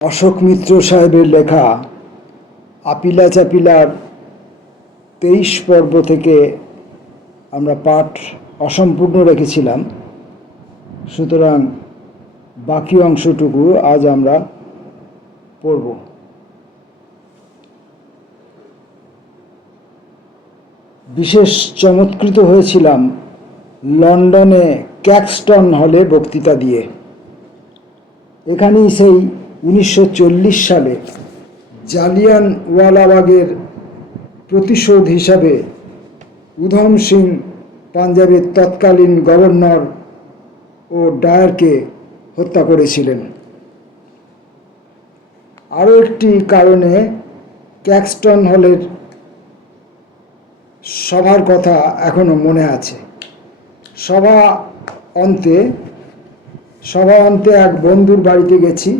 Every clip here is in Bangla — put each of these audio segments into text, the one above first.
অশোক মিত্র সাহেবের লেখা আপিলা চাপিলার 23 পর্ব থেকে আমরা পাঠ অসম্পূর্ণ রেখেছিলাম। সুতরাং বাকি অংশটুকু আজ আমরা পড়ব। বিশেষ চমৎকৃত হয়েছিলাম লন্ডনে ক্যাক্সটন হলে বক্তৃতা দিয়ে। এখানেই সেই 1940 সালে জালিয়ানওয়ালাবাগের প্রতিশোধ হিসাবে উধম সিং পাঞ্জাবের তৎকালীন গভর্নর ও ডায়ারকে হত্যা করেছিলেন। আরও একটি কারণে ক্যাক্সটন হলের সভার কথা এখনো মনে আছে। সভা অন্তে এক বন্ধুর বাড়িতে গেছি।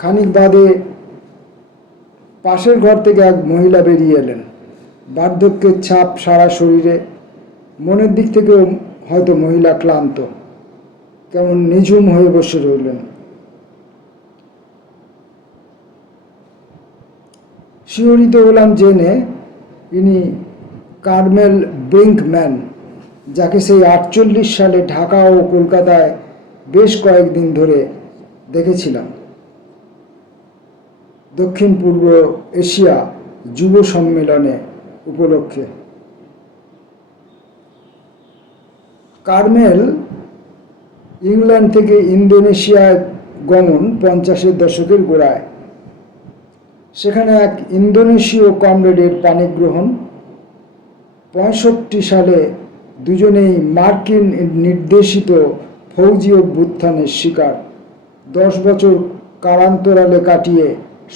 খানিক বাদে পাশের ঘর থেকে এক মহিলা বেরিয়ে এলেন। বার্ধক্যের ছাপ সারা শরীরে। মনের দিক থেকেও হয়তো মহিলা ক্লান্ত, কেমন নিঝুম হয়ে বসে রইলেন। শিহরিত হলাম জেনে ইনি কার্মেল ব্রিঙ্কম্যান, যাকে সেই 48 সালে ঢাকা ও কলকাতায় বেশ কয়েকদিন ধরে দেখেছিলাম দক্ষিণ পূর্ব এশিয়া যুব সম্মেলনে উপলক্ষে। কার্মেল ইংল্যান্ড থেকে ইন্দোনেশিয়ায় গমন 50-এর দশকের গোড়ায়। সেখানে এক ইন্দোনেশীয় কমরেডের পাণিগ্রহণ। 65 সালে দুজনেই মার্কিন নির্দেশিত ফৌজি অভ্যুত্থানের শিকার। 10 বছর কারান্তরালে কাটিয়ে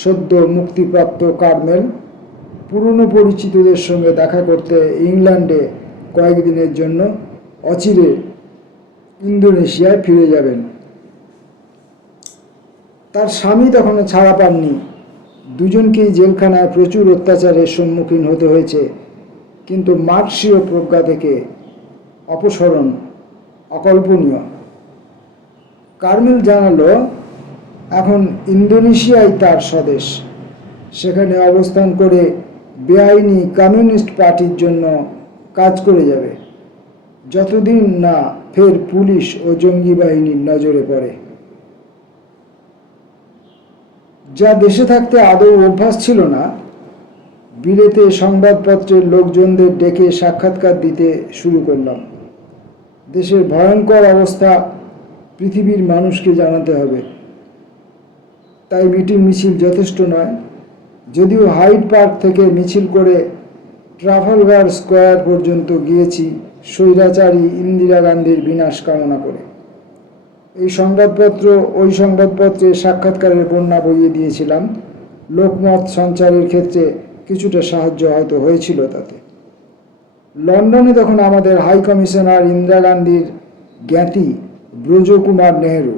সদ্য মুক্তিপ্রাপ্ত কার্মেল পুরনো পরিচিতদের সঙ্গে দেখা করতে ইংল্যান্ডে কয়েকদিনের জন্য অচিরে ইন্দোনেশিয়ায় ফিরে যাবেন। তার স্বামী তখনও ছাড়া পাননি। দুজনকেই জেলখানায় প্রচুর অত্যাচারের সম্মুখীন হতে হয়েছে, কিন্তু মার্ক্সীয় প্রজ্ঞা থেকে অপসরণ অকল্পনীয়। কার্মেল জানালো এখন ইন্দোনেশিয়াই তার স্বদেশ। সেখানে অবস্থান করে বেআইনি কমিউনিস্ট পার্টির জন্য কাজ করে যাবে, যতদিন না ফের পুলিশ ও জঙ্গি বাহিনীর নজরে পড়ে। যা দেশে থাকতে আদৌ অভ্যাস ছিল না, বিলেতে সংবাদপত্রের লোকজনদের ডেকে সাক্ষাৎকার দিতে শুরু করলাম। দেশের ভয়ঙ্কর অবস্থা পৃথিবীর মানুষকে জানাতে হবে। তাই মিটিং মিছিল যথেষ্ট নয়। যদিও হাইড পার্ক থেকে মিছিল করে ট্রাফালগার স্কোয়ার পর্যন্ত গিয়েছি স্বৈরাচারী ইন্দিরা গান্ধীর বিনাশ কামনা করে। ওই সংবাদপত্রে সাক্ষাৎকারের বন্যা বইয়ে দিয়েছিলাম। লোকমত সঞ্চারের ক্ষেত্রে কিছুটা সাহায্য হয়তো হয়েছিল তাতে। লন্ডনে তখন আমাদের হাই কমিশনার ইন্দিরা গান্ধীর জ্ঞাতি ব্রজকুমার নেহেরু।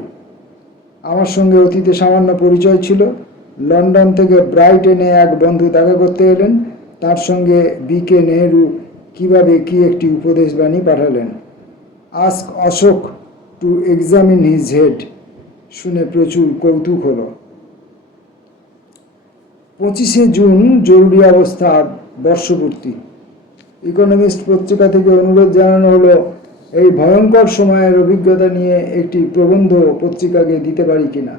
আমার সঙ্গে অতীতে সামান্য পরিচয় ছিল। লন্ডন থেকে ব্রাইটনে এক বন্ধু দেখা করতে এলেন। তার সঙ্গে বিকে নেহেরু কিভাবে কি একটি উপদেশবাণী পাঠালেন। Ask Ashok to examine his head. শুনে প্রচুর কৌতুক হলো। 25শে জুন জরুরি অবস্থা বর্ষপূর্তি। ইকোনমিস্ট পত্রিকা থেকে অনুরোধ জানানো হলো এই ভয়ঙ্কর সময়ের অভিজ্ঞতা নিয়ে একটি প্রবন্ধ পত্রিকাকে দিতে পারি কিনা।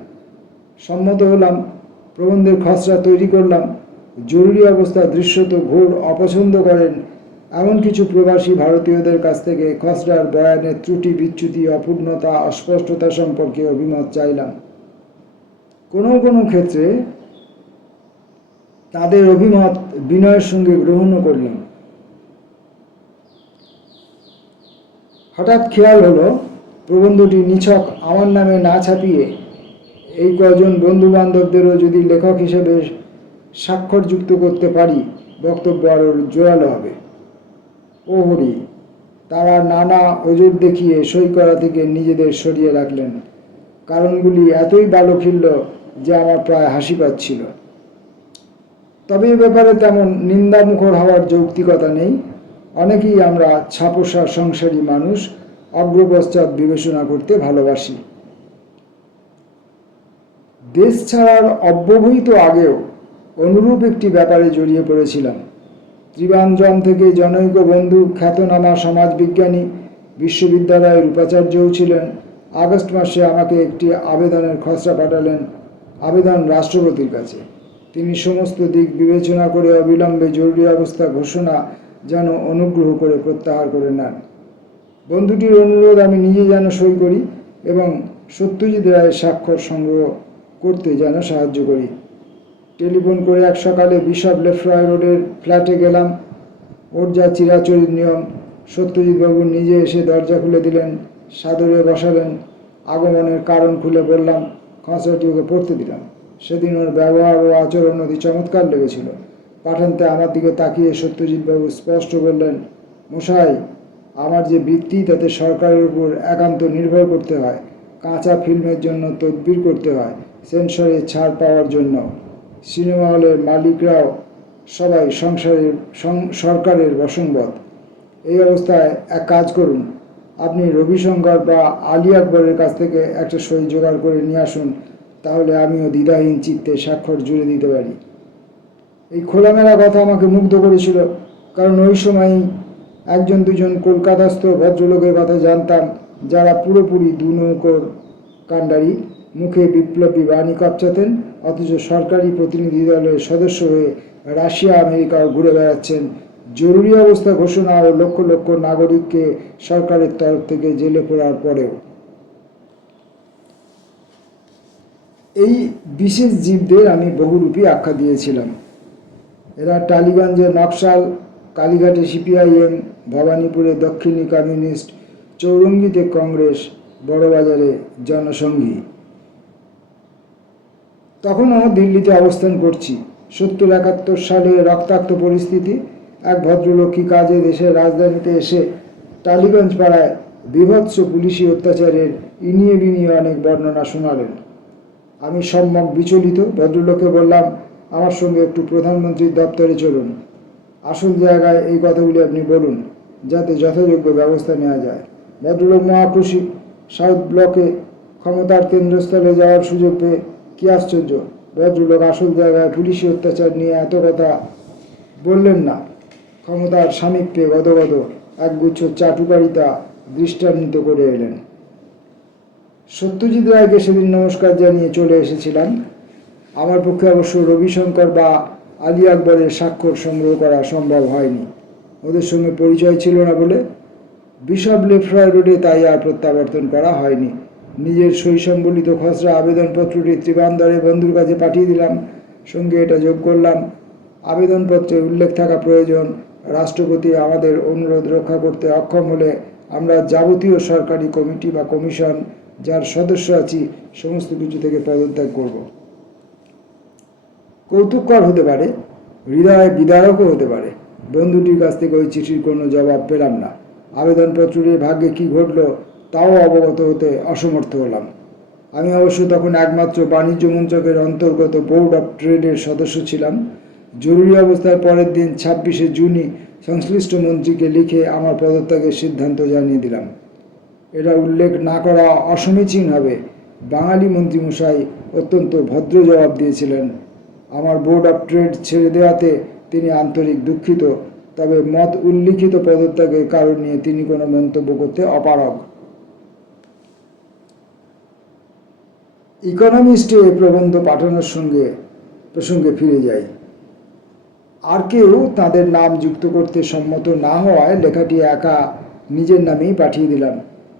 সম্মত হলাম। প্রবন্ধের খসড়া তৈরি করলাম। জরুরি অবস্থা দৃশ্যত ঘোর অপছন্দ করেন এমন কিছু প্রবাসী ভারতীয়দের কাছ থেকে খসড়ার বয়ানের ত্রুটি বিচ্যুতি, অপূর্ণতা, অস্পষ্টতা সম্পর্কে অভিমত চাইলাম। কোনো কোনো ক্ষেত্রে তাদের অভিমত বিনয়ের সঙ্গে গ্রহণও করলাম। হঠাৎ খেয়াল হলো প্রবন্ধটি নিছক আমার নামে না ছাপিয়ে এই কজন বন্ধু বান্ধবদেরও যদি লেখক হিসেবে স্বাক্ষরযুক্ত করতে পারি, বক্তব্য আরও জোরালো হবে। ও হরি, তারা নানা ওজোর দেখিয়ে সই করা থেকে নিজেদের সরিয়ে রাখলেন। কারণগুলি এতই বালখিল্য যে আমার প্রায় হাসি পাচ্ছিল। তবে এ ব্যাপারে তেমন নিন্দামুখর হওয়ার যৌক্তিকতা নেই। অনেকেই আমরা ছাপোষা সংসারী মানুষ, অগ্রপশ্চাৎ বিবেচনা করতে ভালোবাসি। দেশ ছাড়ার অব্যবহিত আগেও অনুরূপ একটি ব্যাপারে জড়িয়ে পড়েছিলাম। ত্রিবান্দ্রম থেকে জনৈক বন্ধু, খ্যাতনামা সমাজবিজ্ঞানী, বিশ্ববিদ্যালয়ের উপাচার্যও ছিলেন, আগস্ট মাসে আমাকে একটি আবেদনের খসড়া পাঠালেন। আবেদন রাষ্ট্রপতির কাছে। তিনি সমস্ত দিক বিবেচনা করে অবিলম্বে জরুরি অবস্থা ঘোষণা যেন অনুগ্রহ করে প্রত্যাহার করে নেন। বন্ধুটির অনুরোধ আমি নিজে যেন সই করি এবং সত্যজিৎ রায়ের স্বাক্ষর সংগ্রহ করতে যেন সাহায্য করি। টেলিফোন করে এক সকালে বিশপ লেফ্রয় রোডের ফ্ল্যাটে গেলাম। ওর যা চিরাচরিত নিয়ম, সত্যজিৎবাবু নিজে এসে দরজা খুলে দিলেন, সাদরে বসালেন। আগমনের কারণ খুলে বললাম, খসড়াটি ওকে পড়তে দিলাম। সেদিন ওর ব্যবহার ও আচরণ অতি চমৎকার লেগেছিল। পাঠান্তে আমার দিকে তাকিয়ে সত্যজিৎবাবু স্পষ্ট বললেন, মশাই, আমার যে বৃত্তি তাতে সরকারের উপর একান্ত নির্ভর করতে হয়। কাঁচা ফিল্মের জন্য তদবির করতে হয়, সেন্সরে ছাড় পাওয়ার জন্য। সিনেমা হলের মালিকরাও সবাই সরকারের বশংবদ। এই অবস্থায় এক কাজ করুন, আপনি রবিশঙ্কর বা আলী আকবরের কাছ থেকে একটা সই জোগাড় করে নিয়ে আসুন, তাহলে আমিও দ্বিধাহীন চিত্তে স্বাক্ষর জুড়ে দিতে পারি। এই খোলামেলা কথা আমাকে মুগ্ধ করেছিল, কারণ ওই সময়ই একজন দুজন কলকাতাস্থ ভদ্রলোকের কথা জানতাম, যারা পুরোপুরি দু নৌকোর কাণ্ডারি, মুখে বিপ্লবী বাণী কপচাতেন, অথচ সরকারি প্রতিনিধি দলের সদস্য হয়ে রাশিয়া আমেরিকাও ঘুরে বেড়াচ্ছেন, জরুরি অবস্থা ঘোষণা ও লক্ষ লক্ষ নাগরিককে সরকারের তরফ থেকে জেলে পোড়ার পরেও। এই বিশেষ জীবদের আমি বহুরূপী আখ্যা দিয়েছিলাম। এরা টালিগঞ্জে নকশাল, কালীঘাটে সিপিআইএম, ভবানীপুরে দক্ষিণী কমিউনিস্ট, চৌরঙ্গিতে কংগ্রেস, বড়বাজারে জনসংঘী। তখনও দিল্লিতে অবস্থান করছি। 70-71 সালে রক্তাক্ত পরিস্থিতি। এক ভদ্রলোক কি কাজে দেশের রাজধানীতে এসে টালিগঞ্জ পাড়ায় বীভৎস পুলিশি অত্যাচারের ইনিয়ে বিনিয়ে অনেক বর্ণনা শোনালেন। আমি সম্যক বিচলিত। ভদ্রলোককে বললাম, আমার সঙ্গে একটু প্রধানমন্ত্রীর দপ্তরে চলুন। আসল জায়গায় এই কথাগুলি আপনি বলুন, যাতে যথাযোগ্য ব্যবস্থা নেওয়া যায়। ভদ্রলোক মহাখুশি। সাউথ ব্লকে ক্ষমতার কেন্দ্রস্থলে যাওয়ার সুযোগ পেয়ে কি আশ্চর্য, ভদ্রলোক আসল জায়গায় পুলিশি অত্যাচার নিয়ে এত কথা বললেন না। ক্ষমতার সামীপ্যে গদগদ একগুচ্ছ চাটুকারিতা দৃষ্টান্বিত করে এলেন। সত্যজিৎ রায়কে সেদিন নমস্কার জানিয়ে চলে এসেছিলাম। আমার পক্ষে অবশ্য রবিশঙ্কর বা আলী আকবরের স্বাক্ষর সংগ্রহ করা সম্ভব হয়নি, ওদের সঙ্গে পরিচয় ছিল না বলে। বিশপ লেফ্রয় রোডে তাই আর প্রত্যাবর্তন করা হয়নি। নিজের সই সম্বলিত খসড়া আবেদনপত্রটি ত্রিবান্দরে বন্ধুর কাছে পাঠিয়ে দিলাম। সঙ্গে এটা যোগ করলাম, আবেদনপত্রে উল্লেখ থাকা প্রয়োজন, রাষ্ট্রপতি আমাদের অনুরোধ রক্ষা করতে অক্ষম হলে আমরা যাবতীয় সরকারি কমিটি বা কমিশন যার সদস্য আছি সমস্ত কিছু থেকে পদত্যাগ করব। কৌতুককর হতে পারে, হৃদয় বিদারকও হতে পারে, বন্ধুটির কাছ থেকে ওই চিঠির কোনো জবাব পেলাম না। আবেদনপত্রের ভাগ্যে কি ঘটল তাও অবগত হতে অসমর্থ হলাম। আমি অবশ্য তখন একমাত্র বাণিজ্য মন্ত্রকের অন্তর্গত বোর্ড অফ ট্রেডের সদস্য ছিলাম। জরুরি অবস্থার পরের দিন 26শে জুনই সংশ্লিষ্ট মন্ত্রীকে লিখে আমার পদত্যাগের সিদ্ধান্ত জানিয়ে দিলাম। এটা উল্লেখ না করা অসমীচীন হবে, বাঙালি মন্ত্রীমশাই অত্যন্ত ভদ্র জবাব দিয়েছিলেন। আমার বোর্ড অফ ট্রেড ছেড়ে দেওয়াতে তিনি আন্তরিক দুঃখিত, তবে মত উল্লিখিত পদত্যাগের কারণ নিয়ে তিনি কোনো মন্তব্য করতে অপারগ। ইকোনমিস্টে প্রবন্ধ পাঠানোর প্রসঙ্গে ফিরে যাই। আর কেউ তাদের নাম যুক্ত করতে সম্মত না হওয়ায় লেখাটি একা নিজের নামেই পাঠিয়ে দিলাম।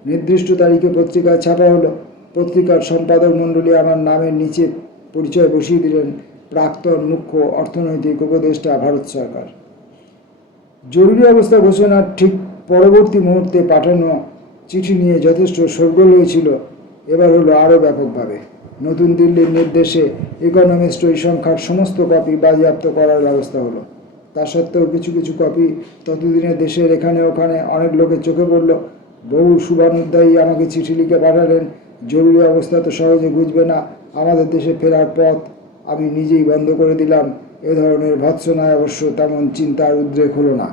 নির্দিষ্ট তারিখে পত্রিকায় ছাপা হলো। পত্রিকার সম্পাদক মণ্ডলী আমার নামের নিচে পরিচয় বসিয়ে দিলেন, প্রাক্তন মুখ্য অর্থনৈতিক উপদেষ্টা, ভারত সরকার। জরুরি অবস্থা ঘোষণার ঠিক পরবর্তী মুহূর্তে পাঠানো চিঠি নিয়ে যথেষ্ট শোরগোল হয়েছিল। এবার হলো আরও ব্যাপকভাবে। নতুন দিল্লির নির্দেশে ইকোনমিস্ট ওই সংখ্যার সমস্ত কপি বাজেয়াপ্ত করার ব্যবস্থা হলো। তা সত্ত্বেও কিছু কিছু কপি ততদিনে দেশের এখানে ওখানে অনেক লোকের চোখে পড়ল। বহু শুভানুধ্যায়ী আমাকে চিঠি লিখে পাঠালেন, জরুরি অবস্থা তো সহজে বুঝবে না, আমাদের দেশে ফেরার পথ আমি নিজেই বন্ধ করে দিলাম। এ ধরনের ভৎসনায় অবশ্য তেমন চিন্তার উদ্রেক হলো না।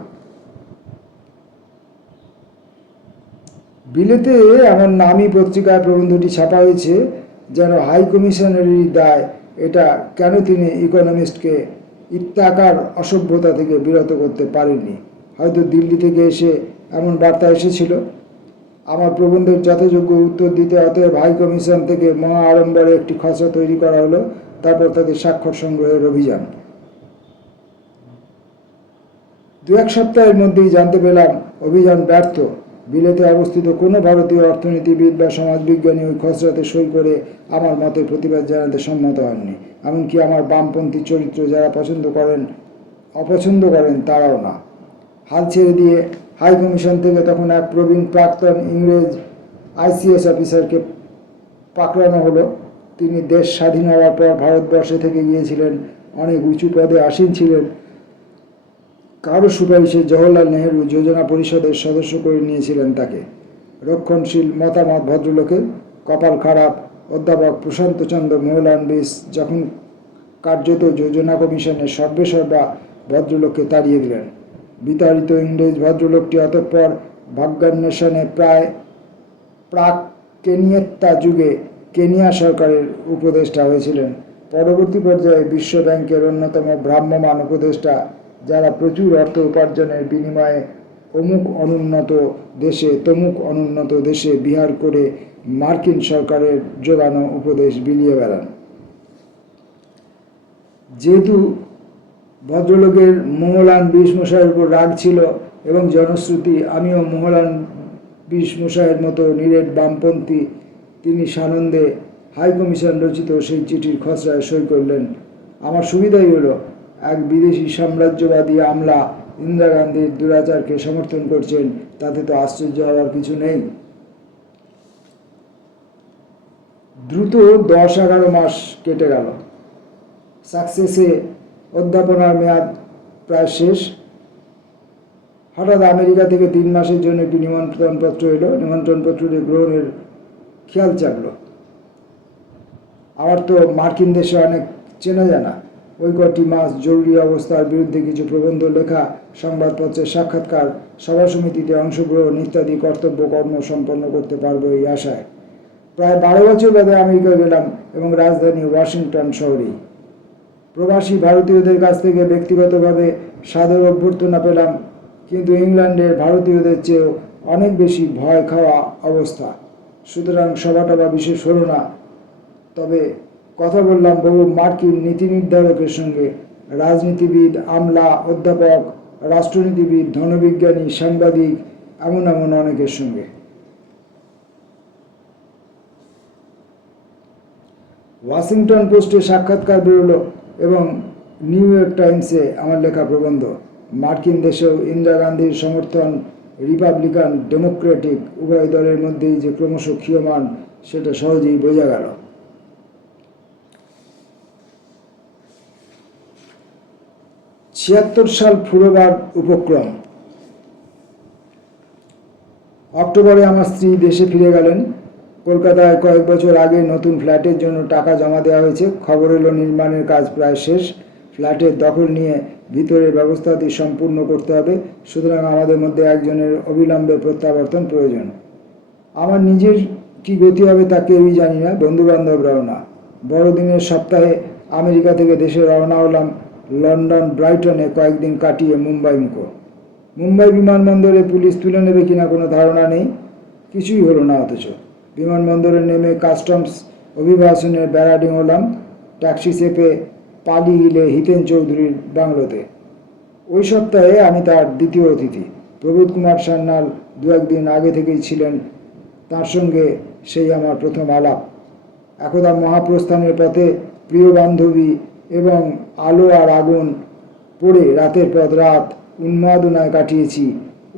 বিলেতে আমার নামই পত্রিকায় প্রবন্ধটি ছাপা হয়েছে, যেন হাই কমিশনারেরই দায়। এটা কেন তিনি ইকোনমিস্টকে ইত্যাকার অসভ্যতা থেকে বিরত করতে পারেননি? হয়তো দিল্লি থেকে এসে এমন বার্তা এসেছিল। আমার প্রবন্ধের যথাযোগ্য উত্তর দিতে অতএব হাই কমিশন থেকে মহা আড়ম্বরে একটি খসড়া তৈরি করা হলো। তারপর তাদের স্বাক্ষর সংগ্রহের অভিযান। 2-1 সপ্তাহের মধ্যেই জানতে পেলাম অভিযান ব্যর্থ। বিলেতে অবস্থিত কোনো ভারতীয় অর্থনীতিবিদ বা সমাজবিজ্ঞানী ওই খসড়াতে সই করে আমার মতের প্রতিবাদ জানাতে সম্মত হননি। এমনকি আমার বামপন্থী চরিত্র যারা অপছন্দ করেন তারাও না। হাল ছেড়ে দিয়ে হাই কমিশন থেকে তখন এক প্রবীণ প্রাক্তন ইংরেজ ICS অফিসারকে পাকড়ানো হলো। তিনি দেশ স্বাধীন হওয়ার পর ভারতবর্ষে থেকে গিয়েছিলেন, অনেক উঁচু পদে আসীন ছিলেন। কারো সুপারিশে জওহরলাল নেহেরু যোজনা পরিষদের সদস্য করে নিয়েছিলেন তাকে। রক্ষণশীল মতামত ভদ্রলোকের। কপাল খারাপ, অধ্যাপক প্রশান্তচন্দ্র মোহলানবিশ যখন কার্যত যোজনা কমিশনের সর্বেসর্বা ভদ্রলোককে তাড়িয়ে দিলেন। বিতাড়িত ইংরেজ ভদ্রলোকটি অতঃপর ভাগ্যান্বেষণে প্রাক কেনিয়াত্তা যুগে কেনিয়া সরকারের উপদেষ্টা হয়েছিলেন। পরবর্তী পর্যায়ে বিশ্ব ব্যাংকের অন্যতম ভ্রাম্যমাণ উপদেষ্টা, যারা প্রচুর অর্থ উপার্জনের বিনিময়ে অমুক অনুন্নত দেশে তমুক অনুন্নত দেশে বিহার করে মার্কিন সরকারের জোগানো উপদেশ বিলিয়ে বেড়ান। যেহেতু ভদ্রলোকের মোহলানবিশ মশাইয়ের উপর রাগ ছিল এবং জনশ্রুতি আমিও মোহলানবিশ মশাইয়ের মতো নিরেট বামপন্থী, তিনি সানন্দে হাই কমিশন রচিত সেই চিঠির খসড়ায় সই করলেন। আমার সুবিধাই হলো, এক বিদেশি সাম্রাজ্যবাদী আমলা ইন্দিরা গান্ধীর দুরাচারকে সমর্থন করছেন, তাতে তো আশ্চর্য হওয়ার কিছু নেই। দ্রুত 10-11 মাস কেটে গেল। সাকসেসে অধ্যাপনার মেয়াদ প্রায় শেষ। হঠাৎ আমেরিকা থেকে 3 মাসের জন্য একটি নিমন্ত্রণপত্র এলো। নিমন্ত্রণপত্রটি গ্রহণের খেয়াল চাপল। আমার তো মার্কিন দেশে অনেক চেনা জানা। ওই কটি মাস জরুরি অবস্থার বিরুদ্ধে কিছু প্রবন্ধ লেখা, সংবাদপত্রের সাক্ষাৎকার, সভা সমিতিতে অংশগ্রহণ ইত্যাদি কর্ম সম্পন্ন করতে পারবো এই আশায়। প্রায় 12 বছর বাদে আমেরিকা গেলাম এবং রাজধানী ওয়াশিংটন শহরেই। প্রবাসী ভারতীয়দের কাছ থেকে ব্যক্তিগতভাবে সাদর অভ্যর্থনা পেলাম, কিন্তু ইংল্যান্ডের ভারতীয়দের চেয়েও অনেক বেশি ভয় খাওয়া অবস্থা। সুতরাং সভাটা বিশেষ হলো না। তবে কথা বললাম বহু মার্কিন নীতি নির্ধারকের সঙ্গে, রাজনীতিবিদ, আমলা, অধ্যাপক, রাষ্ট্রনীতিবিদ, ধনবিজ্ঞানী, সাংবাদিক, এমন অনেকের সঙ্গে। ওয়াশিংটন পোস্টে সাক্ষাৎকার বেরোলো এবং নিউ ইয়র্ক টাইমসে আমার লেখা প্রবন্ধ। মার্কিন দেশেও ইন্দিরা গান্ধীর সমর্থন রিপাবলিকান ডেমোক্রেটিক উভয় দলের মধ্যেই যে ক্রমশ ক্ষীয়মান, সেটা সহজেই বোঝা গেল। 76 সাল ফুরোবার উপক্রম। অক্টোবরে আমার স্ত্রী দেশে ফিরে গেলেন। কলকাতায় কয়েক বছর আগে নতুন ফ্ল্যাটের জন্য টাকা জমা দেওয়া হয়েছে। খবর এলো নির্মাণের কাজ প্রায় শেষ। ফ্ল্যাটের দখল নিয়ে ভিতরের ব্যবস্থাটি সম্পূর্ণ করতে হবে। সুতরাং আমাদের মধ্যে একজনের অবিলম্বে প্রত্যাবর্তন প্রয়োজন। আমার নিজের কি গতি হবে তা কেউই জানি না, বন্ধুবান্ধবরাও না। বড়দিনের সপ্তাহে আমেরিকা থেকে দেশে রওনা হলাম। লন্ডন ব্রাইটনে কয়েকদিন কাটিয়ে মুম্বাই বিমানবন্দরে পুলিশ তুলে নেবে কিনা কোনো ধারণা নেই। কিছুই হলো না। অথচ বিমানবন্দরে নেমে কাস্টমস অভিবাসনের ব্যারাডিং হলাম। ট্যাক্সি চেপে পালি হিলে হিতেন চৌধুরীর বাংলোতে। ওই সপ্তাহে আমি তার দ্বিতীয় অতিথি। প্রবোধ কুমার সান্যাল 2-1 দিন আগে থেকেই ছিলেন। তার সঙ্গে সেই আমার প্রথম আলাপ। একদা মহাপ্রস্থানের পথে প্রিয় বান্ধবী এবং আলো আর আগুন পড়ে রাতের পর রাত উন্মাদনায় কাটিয়েছি।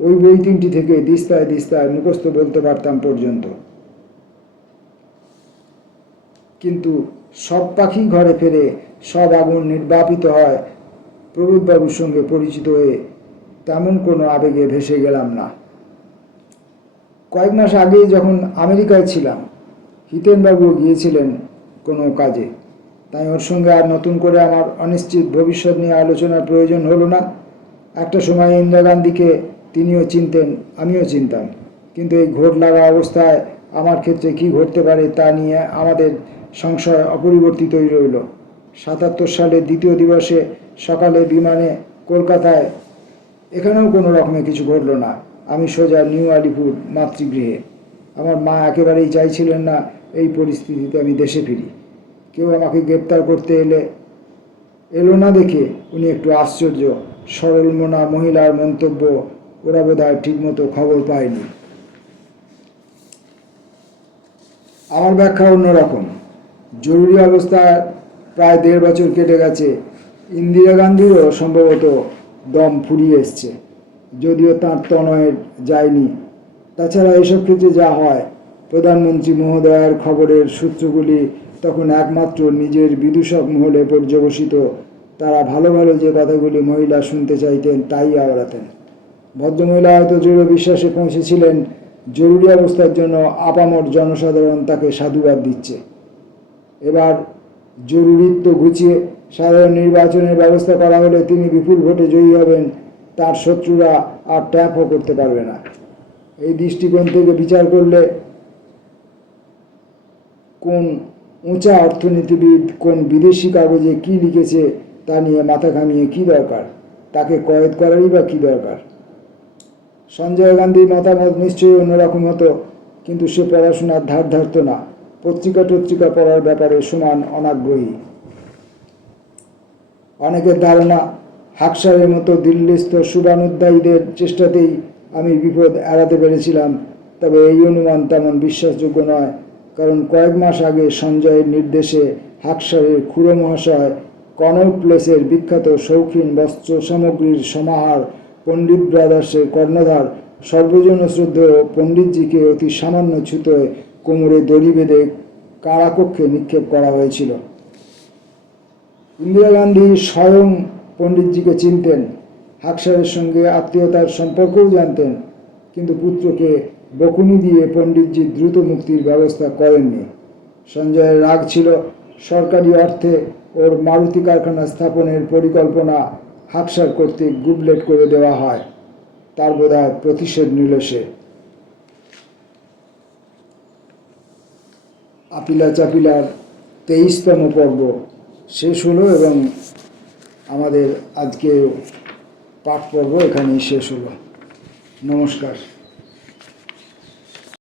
ওই বই 3টি থেকে দিস্তায় মুখস্থ বলতে পারতাম পর্যন্ত। কিন্তু সব পাখি ঘরে ফেরে, সব আগুন নির্বাপিত হয়। প্রবোধবাবুর সঙ্গে পরিচিত হয়ে তেমন কোনো আবেগে ভেসে গেলাম না। কয়েক মাস আগে যখন আমেরিকায় ছিলাম, হিতেনবাবু গিয়েছিলেন কোনো কাজে। তাই ওর সঙ্গে আর নতুন করে আমার অনিশ্চিত ভবিষ্যৎ নিয়ে আলোচনার প্রয়োজন হলো না। একটা সময় ইন্দিরা গান্ধীকে তিনিও চিনতেন, আমিও চিনতাম। কিন্তু এই ঘোট লাগা অবস্থায় আমার ক্ষেত্রে কি ঘটতে পারে তা নিয়ে আমাদের সংশয় অপরিবর্তিতই রইল। ৭৭ সালে দ্বিতীয় দিবসে সকালে বিমানে কলকাতায়, এখানেও কোনো রকমে কিছু ঘটল না। আমি সোজা নিউ আলিপুর মাতৃগৃহে। আমার মা একেবারেই চাইছিলেন না এই পরিস্থিতিতে আমি দেশে ফিরি। কেউ আমাকে গ্রেপ্তার করতে এলো না দেখে উনি একটু আশ্চর্য। সরল মনা মহিলার মন্তব্য, ওরা বোধহয় ঠিকমতো খবর পায়নি। আমার ব্যাখ্যা অন্যরকম। জরুরি অবস্থা প্রায় ১.৫ বছর কেটে গেছে। ইন্দিরা গান্ধীরও সম্ভবত দম ফুরিয়ে এসছে, যদিও তাঁর তনয়ের যায়নি। তাছাড়া এসব ক্ষেত্রে যা হয়, প্রধানমন্ত্রী মহোদয়ের খবরের সূত্রগুলি তখন একমাত্র নিজের বিদূষক মহলে পর্যবসিত। তারা ভালো ভালো যে কথাগুলি মহিলা শুনতে চাইতেন তাই আওড়াতেন। ভদ্রমহিলা হয়তো দৃঢ় বিশ্বাসে পৌঁছেছিলেন জরুরি অবস্থার জন্য আপামর জনসাধারণ তাকে সাধুবাদ দিচ্ছে। এবার জরুরিত্ব ঘুচিয়ে সাধারণ নির্বাচনের ব্যবস্থা করা হলে তিনি বিপুল ভোটে জয়ী হবেন, তার শত্রুরা আর ট্যাপও করতে পারবে না। এই দৃষ্টিকোণ থেকে বিচার করলে কোন উঁচা অর্থনীতিবিদ কোন বিদেশি কাগজে কি লিখেছে তা নিয়ে মাথা ঘামিয়ে কী দরকার? তাকে কয়েদ করারই বা কী দরকার? সঞ্জয় গান্ধীর মতামত নিশ্চয়ই অন্যরকম হতো, কিন্তু সে পড়াশোনার ধার ধারত না। পত্রিকা পড়ার ব্যাপারে সমান অনাগ্রহী। অনেকের ধারণা হাকসারের মতো দিল্লিস্থ শুভানুধ্যায়ীদের চেষ্টাতেই আমি বিপদ এড়াতে পেরেছিলাম। তবে এই অনুমান তেমন বিশ্বাসযোগ্য নয়, কারণ কয়েক মাস আগে সঞ্জয়ের নির্দেশে হাকসারের খুড়ো মহাশয় কনক প্লেসের বিখ্যাত শৌখিন বস্ত্র সামগ্রীর সমাহার পণ্ডিত ব্রাদার্সের কর্ণধার সর্বজন শ্রদ্ধেয় পণ্ডিতজিকে অতি সামান্য ছুতোয় কোমরে দড়ি বেঁধে কারাকক্ষে নিক্ষেপ করা হয়েছিল। ইন্দিরা গান্ধী স্বয়ং পণ্ডিতজিকে চিনতেন, হাকসারের সঙ্গে আত্মীয়তার সম্পর্কও জানতেন, কিন্তু পুত্রকে বকুনি দিয়ে পণ্ডিতজি দ্রুত মুক্তির ব্যবস্থা করেননি। সঞ্জয়ের রাগ ছিল সরকারি অর্থে ওর মারুতি কারখানা স্থাপনের পরিকল্পনা হাকসার কর্তৃক গুবলেট করে দেওয়া হয়। তার বোধহয় প্রতিশোধ নিল সে। আপিলা চাপিলার 23তম পর্ব শেষ হলো এবং আমাদের আজকে পাঠ পর্ব এখানেই শেষ হলো। নমস্কার।